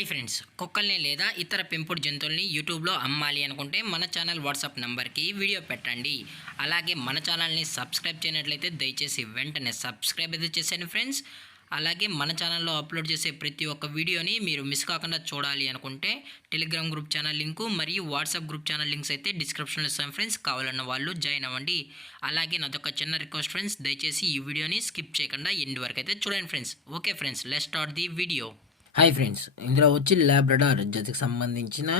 Hi friends, కుక్కల్ని లేదా ఇతర పెంపుడు జంతువుల్ని యూట్యూబ్లో అమ్మాలి అనుకుంటే మన ఛానల్ వాట్సాప్ నంబర్కి వీడియో పెట్టండి. అలాగే మన ఛానల్ని సబ్స్క్రైబ్ చేయనట్లయితే దయచేసి వెంటనే సబ్స్క్రైబ్ అయితే చేసేయండి ఫ్రెండ్స్. అలాగే మన ఛానల్లో అప్లోడ్ చేసే ప్రతి ఒక్క వీడియోని మీరు మిస్ కాకుండా చూడాలి అనుకుంటే టెలిగ్రామ్ గ్రూప్ ఛానల్ లింకు మరియు వాట్సాప్ గ్రూప్ ఛానల్ లింక్స్ అయితే డిస్క్రిప్షన్లో ఇస్తాను ఫ్రెండ్స్. కావాలన్న వాళ్ళు జాయిన్ అవ్వండి. అలాగే నాదొక చిన్న రిక్వెస్ట్ ఫ్రెండ్స్, దయచేసి ఈ వీడియోని స్కిప్ చేయకుండా ఎండ్ వరకు అయితే చూడండి friends. Okay friends, let's start the video. Hi friends, ఇందులో వచ్చి లాబ్రడార్ జతకి సంబంధించిన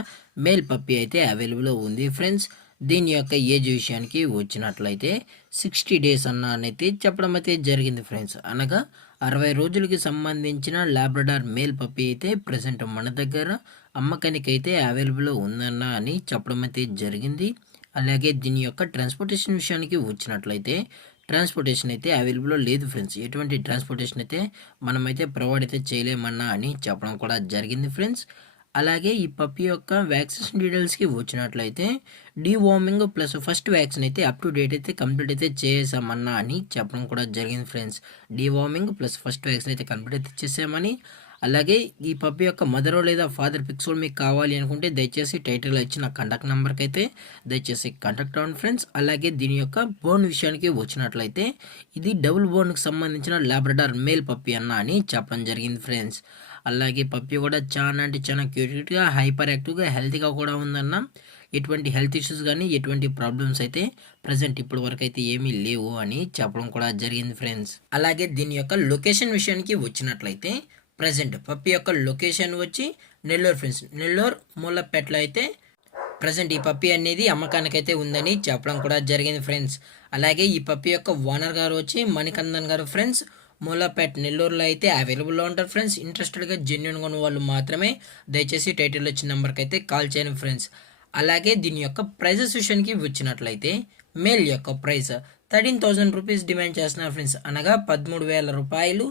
మేల్ పప్పీ అయితే అవైలబుల్ ఉంది ఫ్రెండ్స్. దీని యొక్క ఏజ్ విషయానికి వచ్చినట్లయితే 60 డేస్ అయితే చెప్పడం అయితే జరిగింది ఫ్రెండ్స్. అనగా 60 రోజులకి సంబంధించిన లాబ్రడార్ మేల్ పప్పీ అయితే ప్రజెంట్ మన దగ్గర అమ్మకానికి అయితే అవైలబుల్ ఉందన్న అని చెప్పడం అయితే జరిగింది. అలాగే దీని యొక్క ట్రాన్స్పోర్టేషన్ విషయానికి వచ్చినట్లయితే ట్రాన్స్పోర్టేషన్ అయితే అవైలబుల్లో లేదు ఫ్రెండ్స్. ఎటువంటి ట్రాన్స్పోర్టేషన్ అయితే మనమైతే ప్రొవైడ్ అయితే చేయలేమన్నా అని చెప్పడం కూడా జరిగింది ఫ్రెండ్స్. అలాగే ఈ పప్పీ యొక్క వ్యాక్సినేషన్ డీటెయిల్స్కి వచ్చినట్లయితే డీవార్మింగ్ ప్లస్ ఫస్ట్ వ్యాక్సిన్ అయితే అప్ టు డేట్ అయితే కంప్లీట్ అయితే చేసామన్నా అని చెప్పడం కూడా జరిగింది friends. Deworming plus first vaccine అయితే కంప్లీట్ అయితే చేసామని. అలాగే ఈ పప్పీ యొక్క మదర్ లేదా ఫాదర్ పిక్స్ మీకు కావాలి అనుకుంటే దయచేసి టైటిల్లో ఇచ్చిన కాంటాక్ట్ నెంబర్కి అయితే దయచేసి కాంటాక్ట్ అవ్వండి ఫ్రెండ్స్. అలాగే దీని యొక్క బోన్ విషయానికి వచ్చినట్లయితే ఇది డబుల్ బోన్కి సంబంధించిన లాబ్రడార్ మేల్ పప్పీ అన్న అని చెప్పడం జరిగింది ఫ్రెండ్స్. అలాగే పప్పీ కూడా చాలా అంటే చాలా క్యూట్గా హైపర్ యాక్టివ్గా హెల్తీగా కూడా ఉందన్న. ఎటువంటి హెల్త్ ఇష్యూస్ కానీ ఎటువంటి ప్రాబ్లమ్స్ అయితే ప్రజెంట్ ఇప్పటి వరకు అయితే ఏమీ లేవు అని చెప్పడం కూడా జరిగింది ఫ్రెండ్స్. అలాగే దీని యొక్క లొకేషన్ విషయానికి వచ్చినట్లయితే ప్రజెంట్ పప్పీ యొక్క లొకేషన్ వచ్చి నెల్లూరు ఫ్రెండ్స్. నెల్లూరు మూలపేటలో అయితే ప్రజెంట్ ఈ పప్పీ అనేది అమ్మకానికైతే ఉందని చెప్పడం కూడా జరిగింది ఫ్రెండ్స్. అలాగే ఈ పప్పీ యొక్క ఓనర్ గారు వచ్చి మణికందన్ గారు ఫ్రెండ్స్. మూలపేట నెల్లూరులో అయితే అవైలబుల్లో ఉంటారు ఫ్రెండ్స్. ఇంట్రెస్టెడ్గా జెన్యున్గా ఉన్న వాళ్ళు మాత్రమే దయచేసి టైటిల్లో వచ్చిన నెంబర్కి అయితే కాల్ చేయండి ఫ్రెండ్స్. అలాగే దీని యొక్క ప్రైజెస్ విషయానికి వచ్చినట్లయితే మేల్ యొక్క ప్రైస్ 13,000 రూపీస్ డిమాండ్ చేస్తున్నారు ఫ్రెండ్స్, అనగా 13,000 రూపాయలు.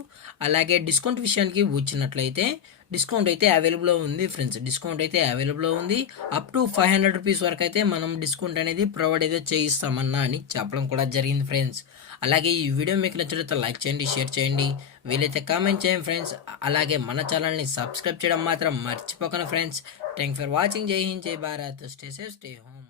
అలాగే డిస్కౌంట్ విషయానికి వచ్చినట్లయితే డిస్కౌంట్ అయితే అవైలబుల్లో ఉంది ఫ్రెండ్స్. డిస్కౌంట్ అయితే అవైలబుల్లో ఉంది. అప్ టు 500 రూపీస్ వరకు అయితే మనం డిస్కౌంట్ అనేది ప్రొవైడ్ అయితే చేయిస్తామన్నా అని చెప్పడం కూడా జరిగింది ఫ్రెండ్స్. అలాగే ఈ వీడియో మీకు నచ్చినట్లయితే లైక్ చేయండి, షేర్ చేయండి, వీలైతే కామెంట్ చేయండి ఫ్రెండ్స్. అలాగే మన ఛానల్ని సబ్స్క్రైబ్ చేయడం మాత్రం మర్చిపోకండి ఫ్రెండ్స్. Thank for watching. జై హింద్, జై Bharat. Stay safe, stay home.